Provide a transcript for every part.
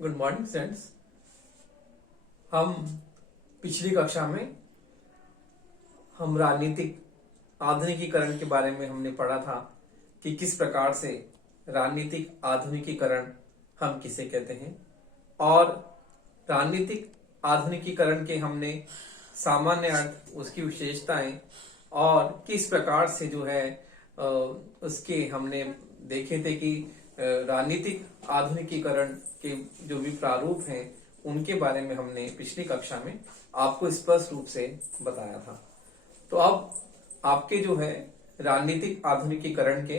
Good morning students. हम पिछली कक्षा में हम राजनीतिक आधुनिकीकरण के बारे में हमने पढ़ा था कि किस प्रकार से राजनीतिक आधुनिकीकरण हम किसे कहते हैं, और राजनीतिक आधुनिकीकरण के हमने सामान्य अर्थ, उसकी विशेषताएं और किस प्रकार से जो है उसके हमने देखे थे कि राजनीतिक आधुनिकीकरण के जो भी प्रारूप हैं उनके बारे में हमने पिछली कक्षा में आपको स्पष्ट रूप से बताया था। तो अब आपके जो है राजनीतिक आधुनिकीकरण के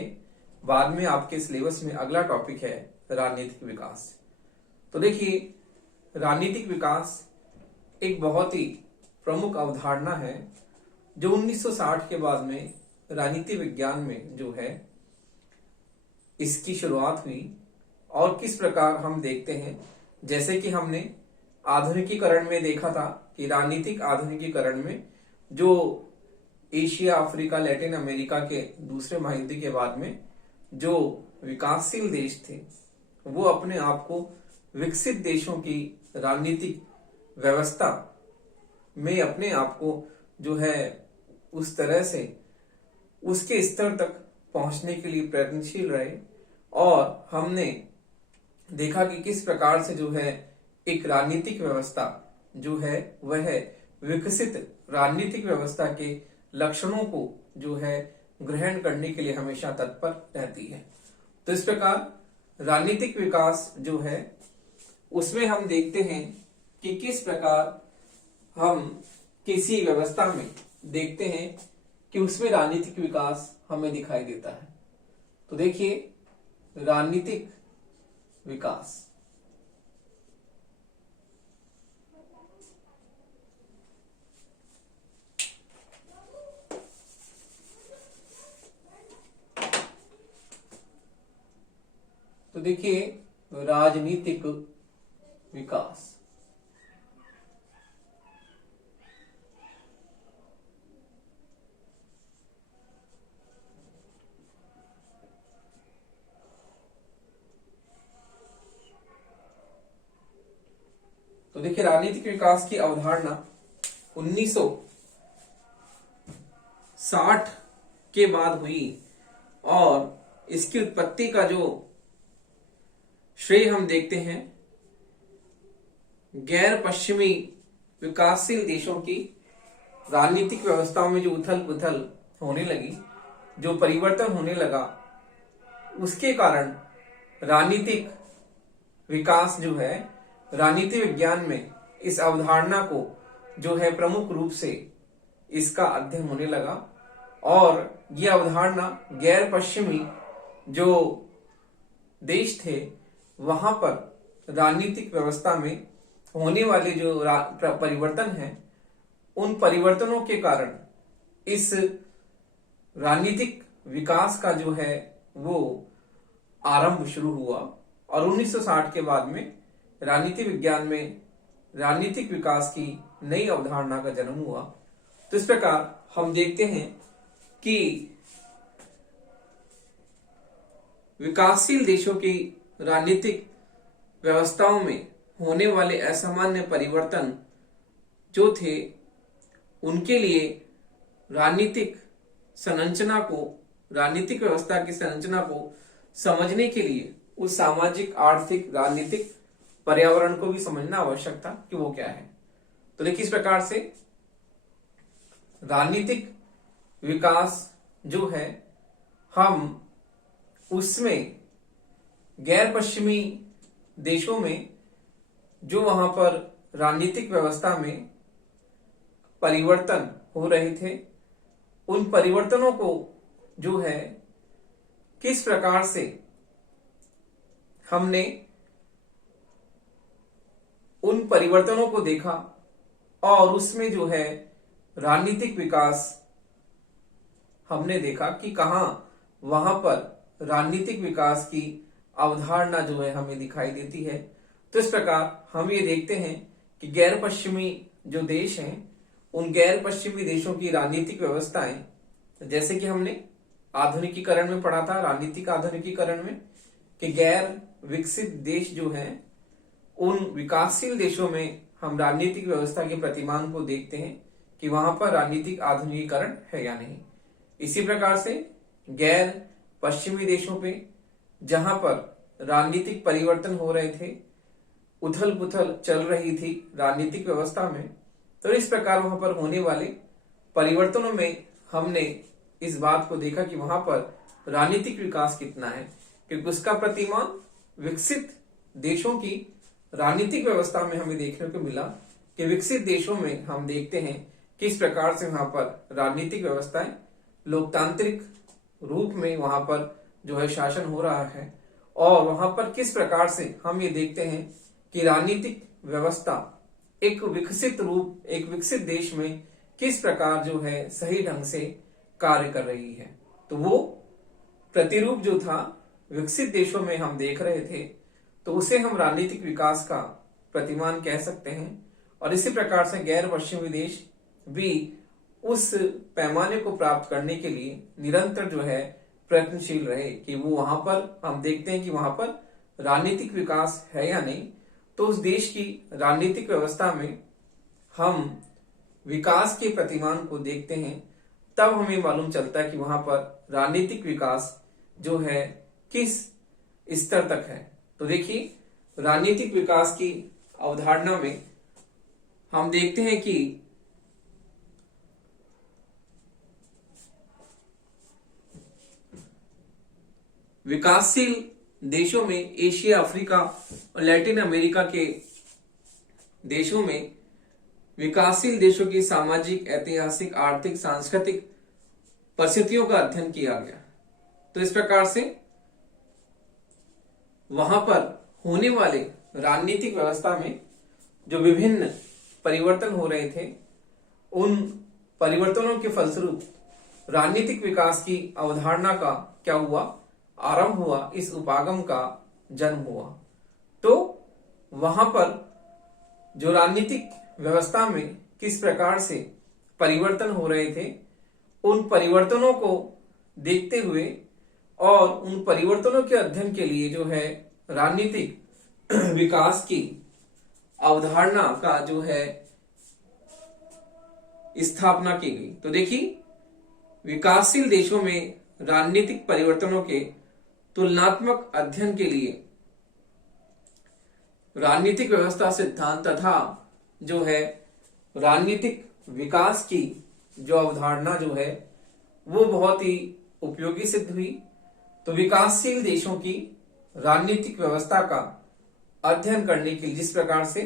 बाद में आपके सिलेबस में अगला टॉपिक है राजनीतिक विकास। तो देखिए, राजनीतिक विकास एक बहुत ही प्रमुख अवधारणा है जो 1960 के बाद में राजनीति विज्ञान में जो है इसकी शुरुआत हुई। और किस प्रकार हम देखते हैं, जैसे कि हमने आधुनिकीकरण में देखा था कि राजनीतिक आधुनिकीकरण में जो एशिया, अफ्रीका, लैटिन अमेरिका के दूसरे महायुद्ध के बाद में जो विकासशील देश थे वो अपने आप को विकसित देशों की राजनीतिक व्यवस्था में अपने आप को जो है उस तरह से उसके स्तर तक पहुंचने के लिए प्रयत्नशील रहे। और हमने देखा कि किस प्रकार से जो है एक राजनीतिक व्यवस्था जो है वह विकसित राजनीतिक व्यवस्था के लक्षणों को जो है ग्रहण करने के लिए हमेशा तत्पर रहती है। तो इस प्रकार राजनीतिक विकास जो है उसमें हम देखते हैं कि किस प्रकार हम किसी व्यवस्था में देखते हैं कि उसमें राजनीतिक विकास हमें दिखाई देता है। तो देखिए, राजनीतिक विकास तो देखिए राजनीतिक विकास तो देखिए राजनीतिक विकास की अवधारणा 1960 के बाद हुई और इसकी उत्पत्ति का जो श्रेय हम देखते हैं गैर पश्चिमी विकासशील देशों की राजनीतिक व्यवस्थाओं में जो उथल पुथल होने लगी, जो परिवर्तन होने लगा, उसके कारण राजनीतिक विकास जो है राजनीति विज्ञान में इस अवधारणा को जो है प्रमुख रूप से इसका अध्ययन होने लगा। और यह अवधारणा गैर पश्चिमी जो देश थे वहां पर राजनीतिक व्यवस्था में होने वाले जो परिवर्तन हैं उन परिवर्तनों के कारण इस राजनीतिक विकास का जो है वो आरंभ शुरू हुआ। और 1960 के बाद में राजनीति विज्ञान में राजनीतिक विकास की नई अवधारणा का जन्म हुआ। तो इस प्रकार हम देखते हैं कि विकासशील देशों की राजनीतिक व्यवस्थाओं में होने वाले असामान्य परिवर्तन जो थे उनके लिए राजनीतिक संरचना को, राजनीतिक व्यवस्था की संरचना को समझने के लिए उस सामाजिक, आर्थिक, राजनीतिक पर्यावरण को भी समझना आवश्यक था कि वो क्या है। तो देखिए, इस प्रकार से राजनीतिक विकास जो है हम उसमें गैर पश्चिमी देशों में जो वहां पर राजनीतिक व्यवस्था में परिवर्तन हो रहे थे उन परिवर्तनों को जो है किस प्रकार से हमने उन परिवर्तनों को देखा और उसमें जो है राजनीतिक विकास हमने देखा कि कहां वहां पर राजनीतिक विकास की अवधारणा जो है हमें दिखाई देती है। तो इस प्रकार हम ये देखते हैं कि गैर पश्चिमी जो देश हैं उन गैर पश्चिमी देशों की राजनीतिक व्यवस्थाएं, जैसे कि हमने आधुनिकीकरण में पढ़ा था, राजनीतिक आधुनिकीकरण में, कि गैर विकसित देश जो हैं उन विकासशील देशों में हम राजनीतिक व्यवस्था के प्रतिमान को देखते हैं कि वहां पर राजनीतिक आधुनिकीकरण है या नहीं। इसी प्रकार से गैर पश्चिमी देशों पे जहां पर राजनीतिक परिवर्तन हो रहे थे, उथल पुथल चल रही थी राजनीतिक व्यवस्था में, तो इस प्रकार वहां पर होने वाले परिवर्तनों में हमने इस बात को देखा कि वहां पर राजनीतिक विकास कितना है, क्योंकि उसका प्रतिमान विकसित देशों की राजनीतिक व्यवस्था में हमें देखने को मिला कि विकसित देशों में हम देखते हैं किस प्रकार से वहां पर राजनीतिक व्यवस्थाएं लोकतांत्रिक रूप में वहां पर जो है शासन हो रहा है, और वहां पर किस प्रकार से हम ये देखते हैं कि राजनीतिक व्यवस्था एक विकसित देश में किस प्रकार जो है सही ढंग से कार्य कर रही है। तो वो प्रतिरूप जो था विकसित देशों में हम देख रहे थे, तो उसे हम राजनीतिक विकास का प्रतिमान कह सकते हैं। और इसी प्रकार से गैर पश्चिमी देश भी उस पैमाने को प्राप्त करने के लिए निरंतर जो है प्रयत्नशील रहे कि वो वहां पर हम देखते हैं कि वहां पर राजनीतिक विकास है या नहीं। तो उस देश की राजनीतिक व्यवस्था में हम विकास के प्रतिमान को देखते हैं, तब हमें मालूम चलता है कि वहां पर राजनीतिक विकास जो है किस स्तर तक है। तो देखिए, राजनीतिक विकास की अवधारणा में हम देखते हैं कि विकासशील देशों में एशिया, अफ्रीका और लैटिन अमेरिका के देशों में विकासशील देशों की सामाजिक, ऐतिहासिक, आर्थिक, सांस्कृतिक परिस्थितियों का अध्ययन किया गया। तो इस प्रकार से वहां पर होने वाले राजनीतिक व्यवस्था में जो विभिन्न परिवर्तन हो रहे थे, उन परिवर्तनों के फलस्वरूप राजनीतिक विकास की अवधारणा का क्या हुआ, आरंभ हुआ, इस उपागम का जन्म हुआ। तो वहां पर जो राजनीतिक व्यवस्था में किस प्रकार से परिवर्तन हो रहे थे, उन परिवर्तनों को देखते हुए और उन परिवर्तनों के अध्ययन के लिए जो है राजनीतिक विकास की अवधारणा का जो है स्थापना की गई। तो देखिए, विकासशील देशों में राजनीतिक परिवर्तनों के तुलनात्मक अध्ययन के लिए राजनीतिक व्यवस्था सिद्धांत तथा जो है राजनीतिक विकास की जो अवधारणा जो है वो बहुत ही उपयोगी सिद्ध हुई। तो विकासशील देशों की राजनीतिक व्यवस्था का अध्ययन करने के लिए जिस प्रकार से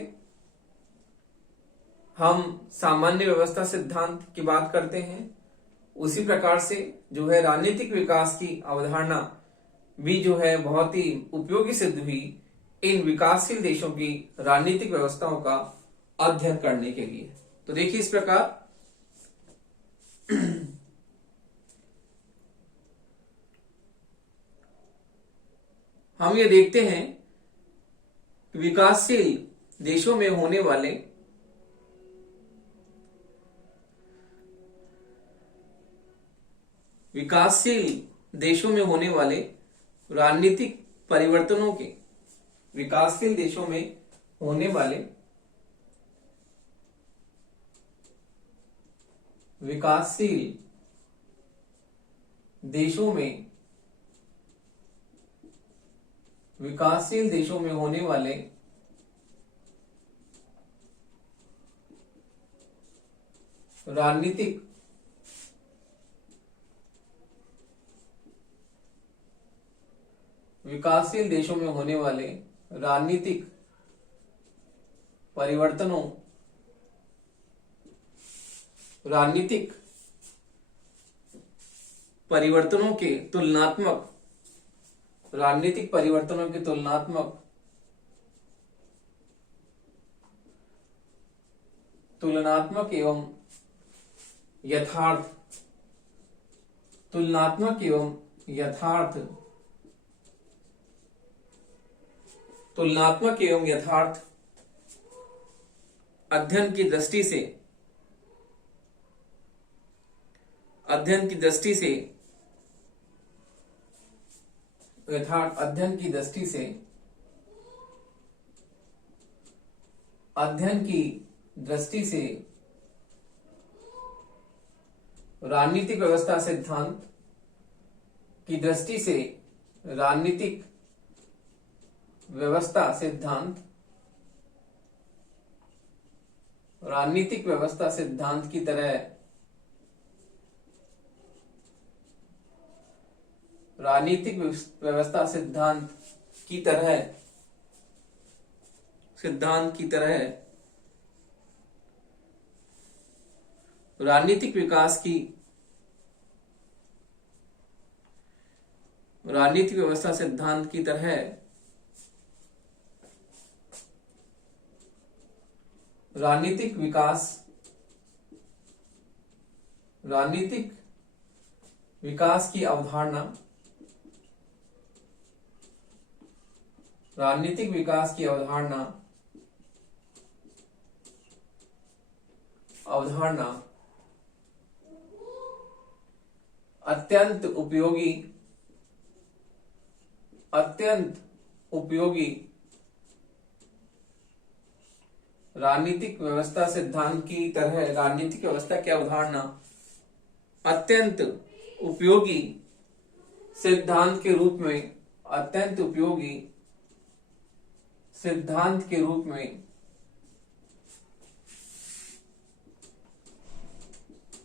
हम सामान्य व्यवस्था सिद्धांत की बात करते हैं, उसी प्रकार से जो है राजनीतिक विकास की अवधारणा भी जो है बहुत ही उपयोगी सिद्ध हुई इन विकासशील देशों की राजनीतिक व्यवस्थाओं का अध्ययन करने के लिए। तो देखिए, इस प्रकार हम ये देखते हैं कि विकासशील देशों में होने वाले राजनीतिक परिवर्तनों के विकासशील देशों में होने वाले विकासशील देशों में होने वाले राजनीतिक विकासशील देशों में होने वाले राजनीतिक परिवर्तनों के तुलनात्मक एवं यथार्थ अध्ययन की दृष्टि से अध्ययन की दृष्टि से राजनीतिक व्यवस्था सिद्धांत की दृष्टि से राजनीतिक व्यवस्था सिद्धांत राजनीतिक व्यवस्था सिद्धांत की तरह राजनीतिक व्यवस्था सिद्धांत की तरह राजनीतिक व्यवस्था सिद्धांत की तरह राजनीतिक विकास की अवधारणा राजनीतिक विकास की अवधारणा अत्यंत उपयोगी राजनीतिक व्यवस्था सिद्धांत की तरह राजनीतिक व्यवस्था की अवधारणा अत्यंत उपयोगी सिद्धांत के रूप में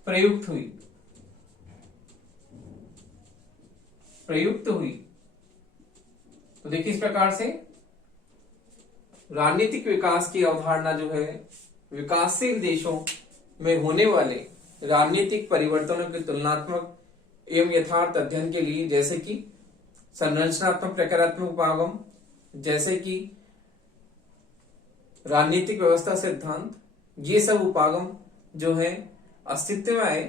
प्रयुक्त हुई। तो देखिए इस प्रकार से राजनीतिक विकास की अवधारणा जो है विकासशील देशों में होने वाले राजनीतिक परिवर्तनों के तुलनात्मक एवं यथार्थ अध्ययन के लिए, जैसे कि संरचनात्मक प्रकारात्मक उपागम, जैसे कि राजनीतिक व्यवस्था सिद्धांत, ये सब उपागम जो है अस्तित्व में आए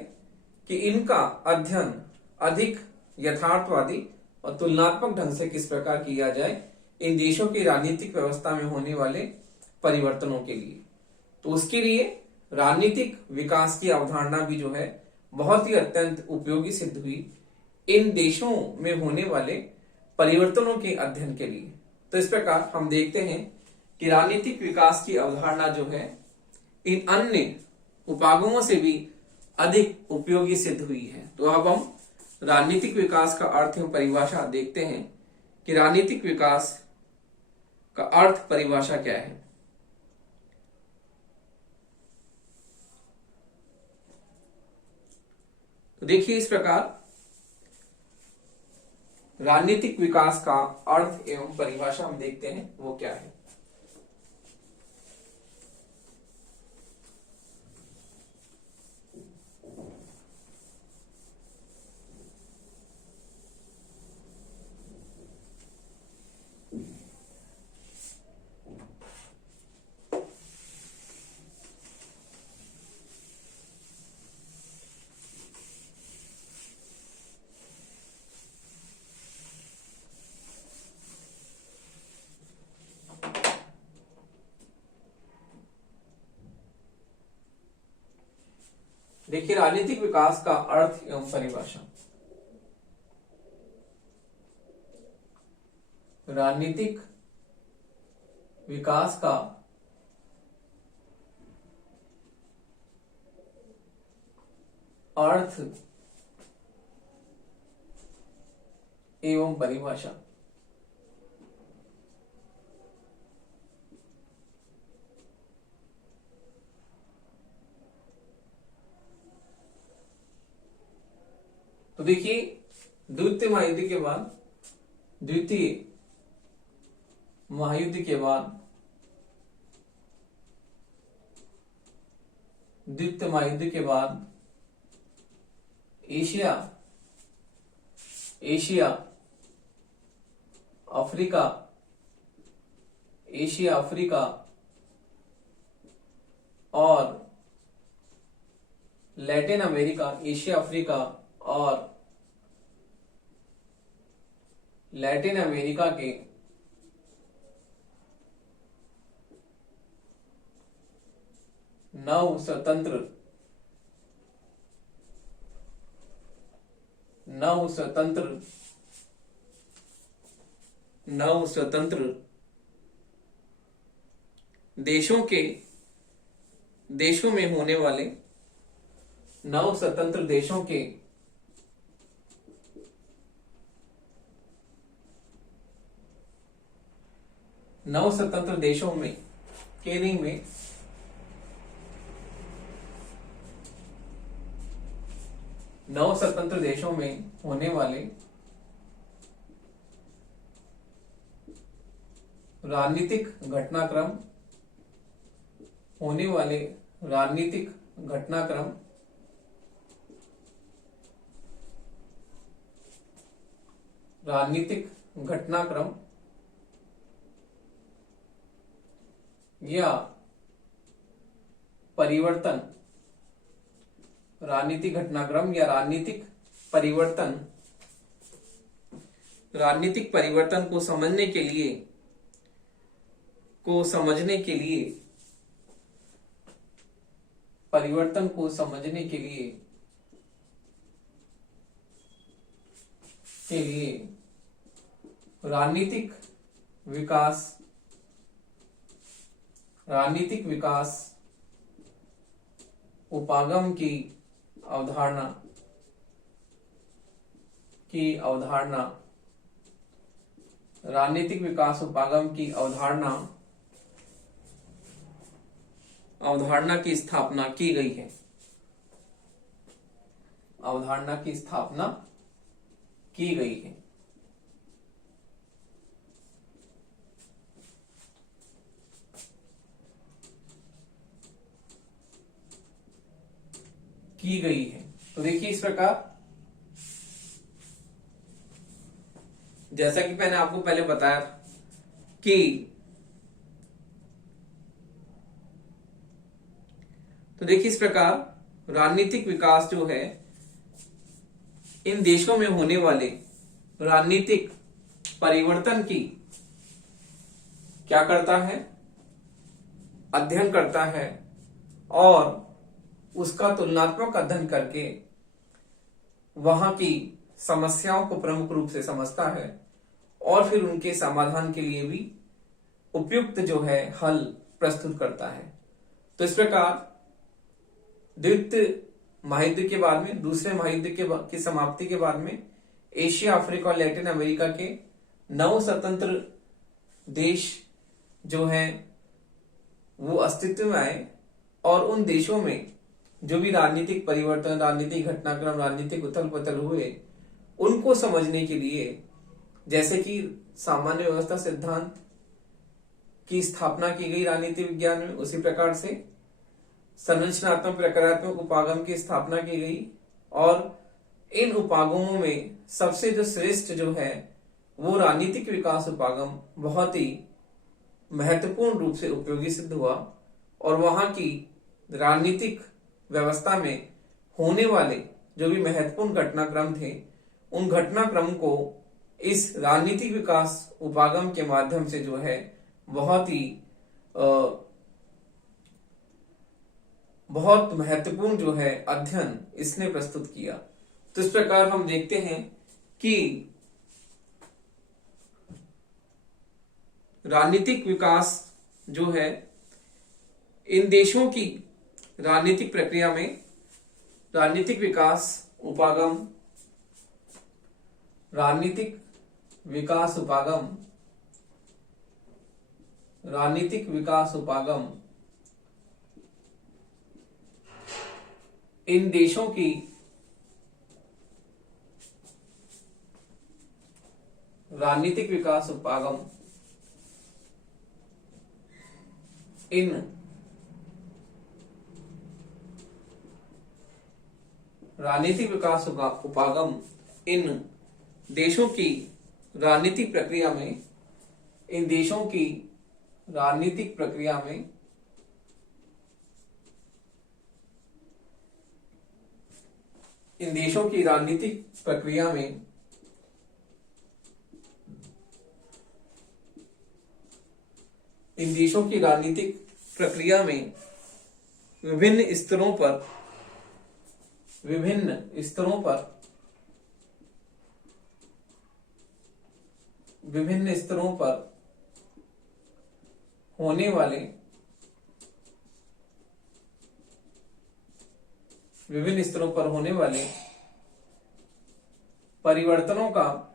कि इनका अध्ययन अधिक यथार्थवादी और तुलनात्मक ढंग से किस प्रकार किया जाए इन देशों की राजनीतिक व्यवस्था में होने वाले परिवर्तनों के लिए। तो उसके लिए राजनीतिक विकास की अवधारणा भी जो है बहुत ही अत्यंत उपयोगी सिद्ध हुई इन देशों में होने वाले परिवर्तनों के अध्ययन के लिए। तो इस प्रकार हम देखते हैं कि राजनीतिक विकास की अवधारणा जो है इन अन्य उपागमों से भी अधिक उपयोगी सिद्ध हुई है। तो अब हम राजनीतिक विकास का अर्थ एवं परिभाषा देखते हैं कि राजनीतिक विकास का अर्थ परिभाषा क्या है। तो देखिए इस प्रकार राजनीतिक विकास का अर्थ एवं परिभाषा हम देखते हैं वो क्या है। देखिए राजनीतिक विकास का अर्थ एवं परिभाषा। राजनीतिक विकास का अर्थ एवं परिभाषा। तो देखिए द्वितीय महायुद्ध के बाद द्वितीय महायुद्ध के बाद एशिया अफ्रीका और लैटिन अमेरिका, एशिया अफ्रीका और लैटिन अमेरिका के 9 स्वतंत्र देशों में होने वाले नव स्वतंत्र देशों के नव स्वतंत्र देशों में केनिंग में नव स्वतंत्र देशों में होने वाले राजनीतिक घटनाक्रम या परिवर्तन राजनीतिक परिवर्तन को समझने के लिए राजनीतिक विकास उपागम की अवधारणा राजनीतिक विकास उपागम की अवधारणा की स्थापना की गई है। तो देखिए इस प्रकार, जैसा कि मैंने आपको पहले बताया कि तो देखिए इस प्रकार राजनीतिक विकास जो है इन देशों में होने वाले राजनीतिक परिवर्तन की क्या करता है, अध्ययन करता है और उसका तुलनात्मक अध्ययन करके वहां की समस्याओं को प्रमुख रूप से समझता है और फिर उनके समाधान के लिए भी उपयुक्त जो है हल प्रस्तुत करता है। तो इस प्रकार द्वितीय महायुद्ध के बाद में, दूसरे महायुद्ध की समाप्ति के बाद में एशिया, अफ्रीका और लैटिन अमेरिका के नव स्वतंत्र देश जो हैं वो अस्तित्व में आए और उन देशों में जो भी राजनीतिक परिवर्तन, राजनीतिक घटनाक्रम, राजनीतिक उथल पुथल हुए, उनको समझने के लिए जैसे कि सामान्य व्यवस्था सिद्धांत की स्थापना की गई राजनीति विज्ञान में, उसी प्रकार से संरचनात्मक प्रकारात्मक उपागम की स्थापना की गई और इन उपागमों में सबसे जो श्रेष्ठ जो है वो राजनीतिक विकास उपागम बहुत ही महत्वपूर्ण रूप से उपयोगी सिद्ध हुआ और वहां की राजनीतिक व्यवस्था में होने वाले जो भी महत्वपूर्ण घटनाक्रम थे उन घटनाक्रम को इस राजनीतिक विकास उपागम के माध्यम से जो है बहुत महत्वपूर्ण जो है अध्ययन इसने प्रस्तुत किया। तो इस प्रकार हम देखते हैं कि राजनीतिक विकास जो है इन देशों की राजनीतिक प्रक्रिया में राजनीतिक विकास उपागम इन देशों की राजनीतिक विकास उपागम इन राजनीतिक विकास उपागम इन देशों की राजनीतिक प्रक्रिया में इन देशों की राजनीतिक प्रक्रिया में इन देशों की राजनीतिक प्रक्रिया में इन देशों की राजनीतिक प्रक्रिया में विभिन्न स्तरों पर होने वाले विभिन्न स्तरों पर होने वाले परिवर्तनों का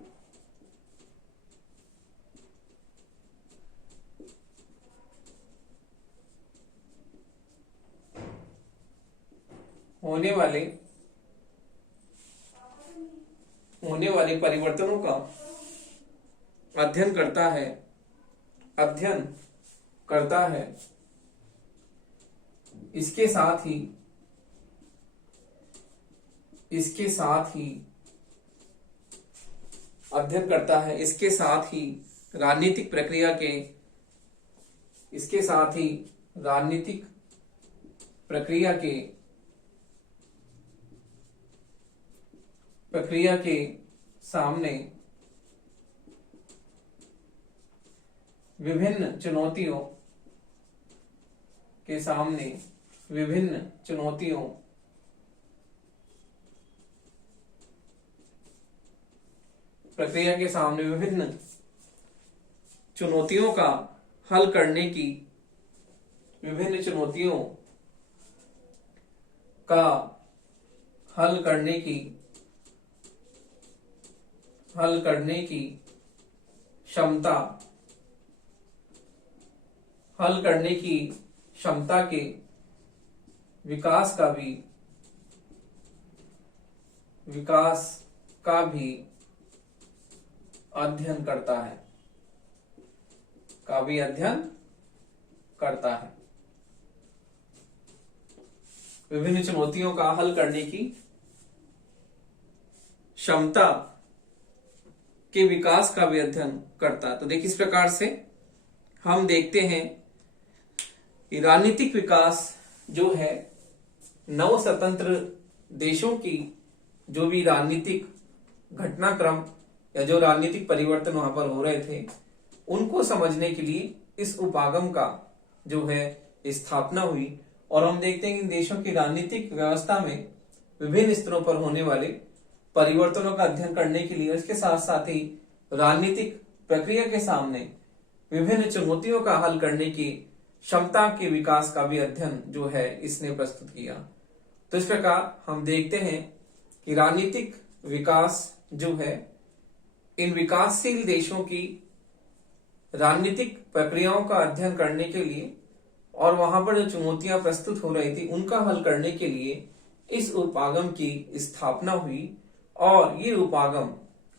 होने वाले परिवर्तनों का अध्ययन करता है। इसके साथ ही राजनीतिक प्रक्रिया के सामने विभिन्न चुनौतियों का हल करने की क्षमता के विकास का भी अध्ययन करता है। विभिन्न चुनौतियों का हल करने की क्षमता के विकास का भी अध्ययन करता है। तो देखिए, इस प्रकार से हम देखते हैं कि राजनीतिक विकास जो है नव स्वतंत्र देशों की जो भी राजनीतिक घटनाक्रम या जो राजनीतिक परिवर्तन वहां पर हो रहे थे, उनको समझने के लिए इस उपागम का जो है स्थापना हुई। और हम देखते हैं कि देशों की राजनीतिक व्यवस्था में विभिन्न स्तरों पर होने वाले परिवर्तनों का अध्ययन करने के लिए, इसके साथ साथ ही राजनीतिक प्रक्रिया के सामने विभिन्न चुनौतियों का हल करने की क्षमता के विकास का भी अध्ययन जो है इसने प्रस्तुत किया। तो इस प्रकार हम देखते हैं कि राजनीतिक विकास जो है इन विकासशील देशों की राजनीतिक प्रक्रियाओं का अध्ययन करने के लिए और वहां पर जो चुनौतियां प्रस्तुत हो रही थी उनका हल करने के लिए इस उपागम की स्थापना हुई। और ये उपागम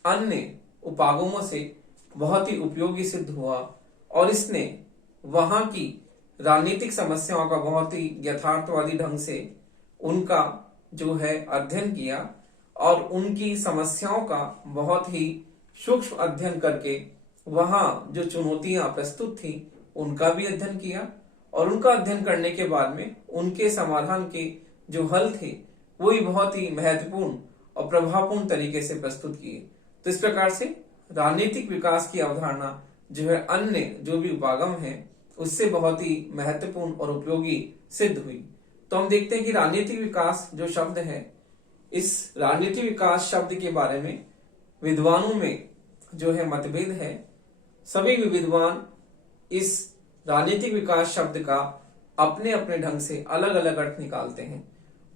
अन्य उपागमों से बहुत ही उपयोगी सिद्ध हुआ और इसने वहां की राजनीतिक समस्याओं का बहुत ही यथार्थवादी ढंग से उनका जो है अध्ययन किया और उनकी समस्याओं का बहुत ही सूक्ष्म अध्ययन करके वहां जो चुनौतियां प्रस्तुत थी उनका भी अध्ययन किया और उनका अध्ययन करने के बाद में उनके समाधान के जो हल थे वो ही बहुत ही महत्वपूर्ण और प्रभावपूर्ण तरीके से प्रस्तुत किए। तो इस प्रकार से राजनीतिक विकास की अवधारणा जो है अन्य जो भी उपागम है उससे बहुत ही महत्वपूर्ण और उपयोगी सिद्ध हुई। तो हम देखते हैं कि राजनीतिक विकास जो शब्द है, इस राजनीतिक विकास शब्द के बारे में विद्वानों में जो है मतभेद है। सभी विद्वान इस राजनीतिक विकास शब्द का अपने अपने ढंग से अलग अलग अर्थ निकालते हैं।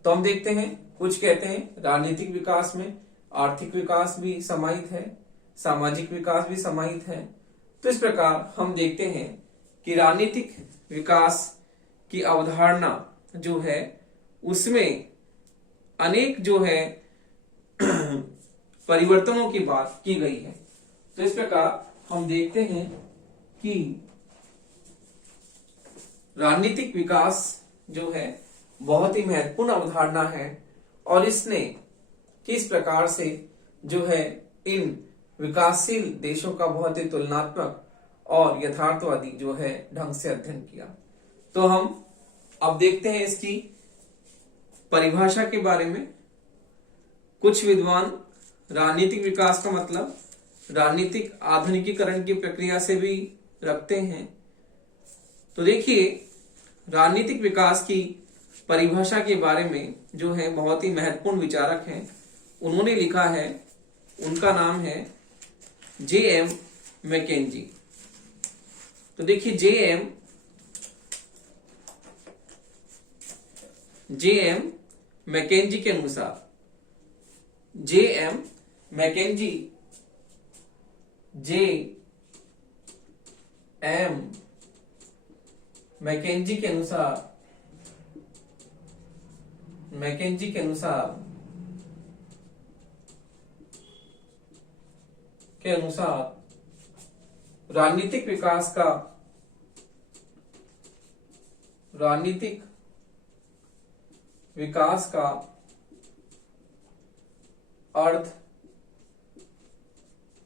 तो हम देखते हैं, कुछ कहते हैं राजनीतिक विकास में आर्थिक विकास भी समाहित है, सामाजिक विकास भी समाहित है। तो इस प्रकार हम देखते हैं कि राजनीतिक विकास की अवधारणा जो है उसमें अनेक जो है परिवर्तनों की बात की गई है। तो इस प्रकार हम देखते हैं कि राजनीतिक विकास जो है बहुत ही महत्वपूर्ण अवधारणा है और इसने किस प्रकार से जो है इन विकासशील देशों का बहुत ही तुलनात्मक और यथार्थवादी जो है ढंग से अध्ययन किया। तो हम अब देखते हैं इसकी परिभाषा के बारे में। कुछ विद्वान राजनीतिक विकास का मतलब राजनीतिक आधुनिकीकरण की प्रक्रिया से भी रखते हैं। तो देखिए, राजनीतिक विकास की परिभाषा के बारे में जो है बहुत ही महत्वपूर्ण विचारक हैं, उन्होंने लिखा है, उनका नाम है J.M. मैकेंजी। तो देखिए, J.M. मैकेंजी के अनुसार, जे एम मैकेंजी, जे एम मैकेंजी के अनुसार, मैकेंजी के अनुसार राजनीतिक विकास का, राजनीतिक विकास का अर्थ,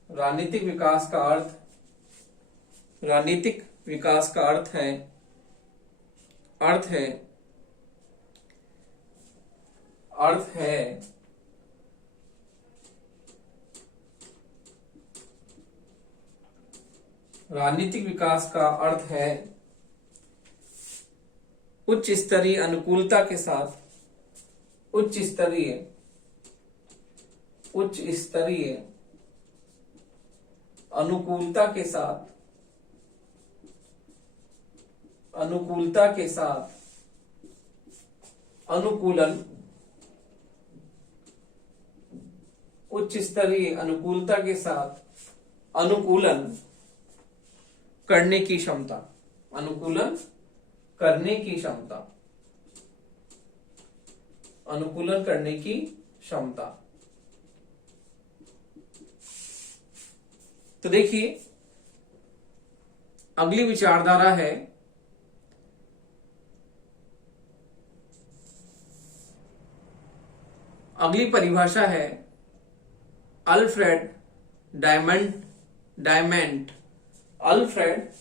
राजनीतिक विकास का अर्थ, राजनीतिक विकास का अर्थ है, अर्थ है, अर्थ है राजनीतिक विकास का अर्थ है उच्च स्तरीय अनुकूलता के साथ, उच्च स्तरीय, उच्च स्तरीय अनुकूलता के साथ, अनुकूलता के साथ अनुकूलन, उच्च स्तरीय अनुकूलता के साथ अनुकूलन करने की क्षमता, अनुकूलन करने की क्षमता, अनुकूलन करने की क्षमता। तो देखिए अगली विचारधारा है अगली परिभाषा है अल्फ्रेड डायमेंट, अल्फ्रेड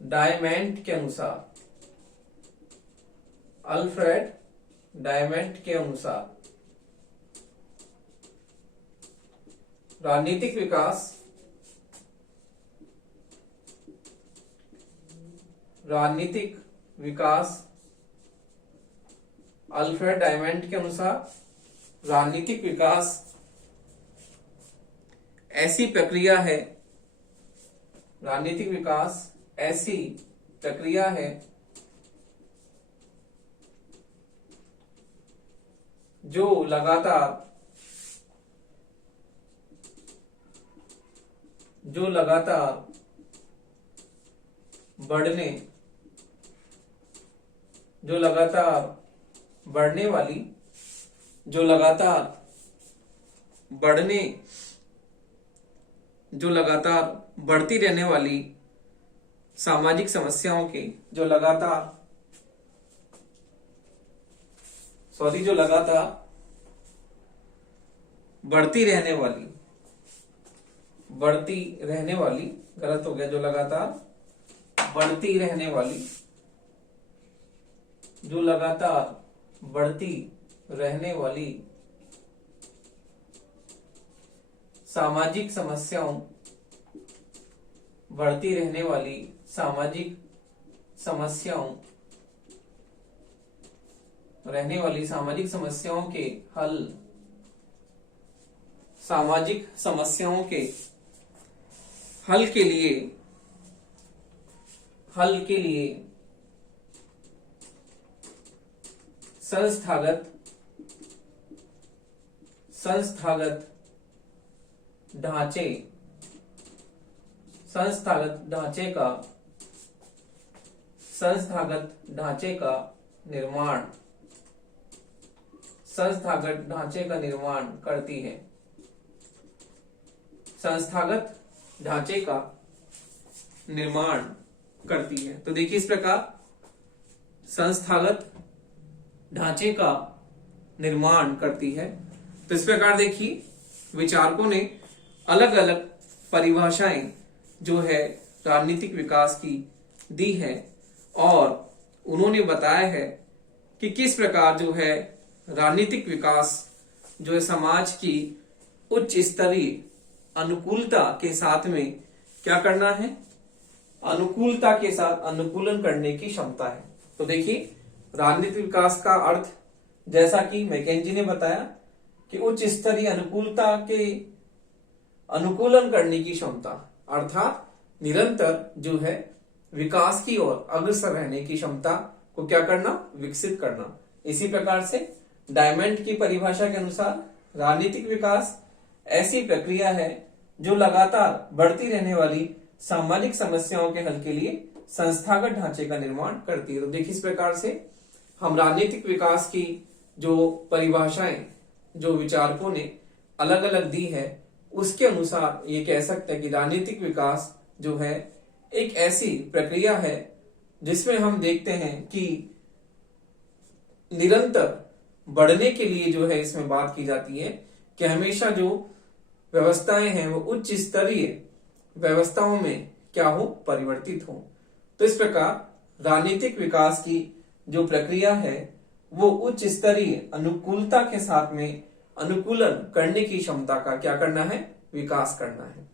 डायमेंट के अनुसार, अल्फ्रेड डायमेंट के अनुसार राजनीतिक विकास, राजनीतिक विकास, अल्फ्रेड डायमेंट के अनुसार राजनीतिक विकास ऐसी प्रक्रिया है, राजनीतिक विकास ऐसी प्रक्रिया है जो लगातार बढ़ने, जो लगातार बढ़ने वाली, जो लगातार बढ़ने, जो लगातार बढ़ती रहने वाली सामाजिक समस्याओं के, जो लगातार जो लगातार बढ़ती रहने वाली, बढ़ती रहने वाली, गलत हो गया, जो लगातार बढ़ती रहने वाली, जो लगातार बढ़ती रहने वाली सामाजिक समस्याओं, बढ़ती रहने वाली सामाजिक समस्याओं, रहने वाली सामाजिक समस्याओं के हल, सामाजिक समस्याओं के हल के लिए, हल के लिए संस्थागत ढांचे, संस्थागत ढांचे का निर्माण, संस्थागत ढांचे का निर्माण करती है, संस्थागत ढांचे का निर्माण करती है। तो देखिए इस प्रकार संस्थागत ढांचे का निर्माण करती है। तो इस प्रकार देखिए विचारकों ने अलग अलग परिभाषाएं जो है राजनीतिक विकास की दी है और उन्होंने बताया है कि किस प्रकार जो है राजनीतिक विकास जो है समाज की उच्च स्तरीय अनुकूलता के साथ में क्या करना है, अनुकूलता के साथ अनुकूलन करने की क्षमता है। तो देखिए राजनीतिक विकास का अर्थ जैसा कि मैकेंजी ने बताया कि उच्च स्तरीय अनुकूलता के अनुकूलन करने की क्षमता, अर्थात निरंतर जो है विकास की ओर अग्रसर रहने की क्षमता को क्या करना, विकसित करना। इसी प्रकार से डायमंड की परिभाषा के अनुसार राजनीतिक विकास ऐसी प्रक्रिया है जो लगातार बढ़ती रहने वाली सामाजिक समस्याओं के हल के लिए संस्थागत ढांचे का निर्माण करती है। तो देखिए, इस प्रकार से हम राजनीतिक विकास की जो परिभाषाएं जो विचारकों ने अलग अलग दी है, उसके अनुसार ये कह सकते हैं कि राजनीतिक विकास जो है एक ऐसी प्रक्रिया है जिसमें हम देखते हैं कि निरंतर बढ़ने के लिए जो है इसमें बात की जाती है कि हमेशा जो व्यवस्थाएं हैं वो उच्च स्तरीय व्यवस्थाओं में क्या हो, परिवर्तित हो। तो इस प्रकार राजनीतिक विकास की जो प्रक्रिया है वो उच्च स्तरीय अनुकूलता के साथ में अनुकूलन करने की क्षमता का क्या करना है, विकास करना है।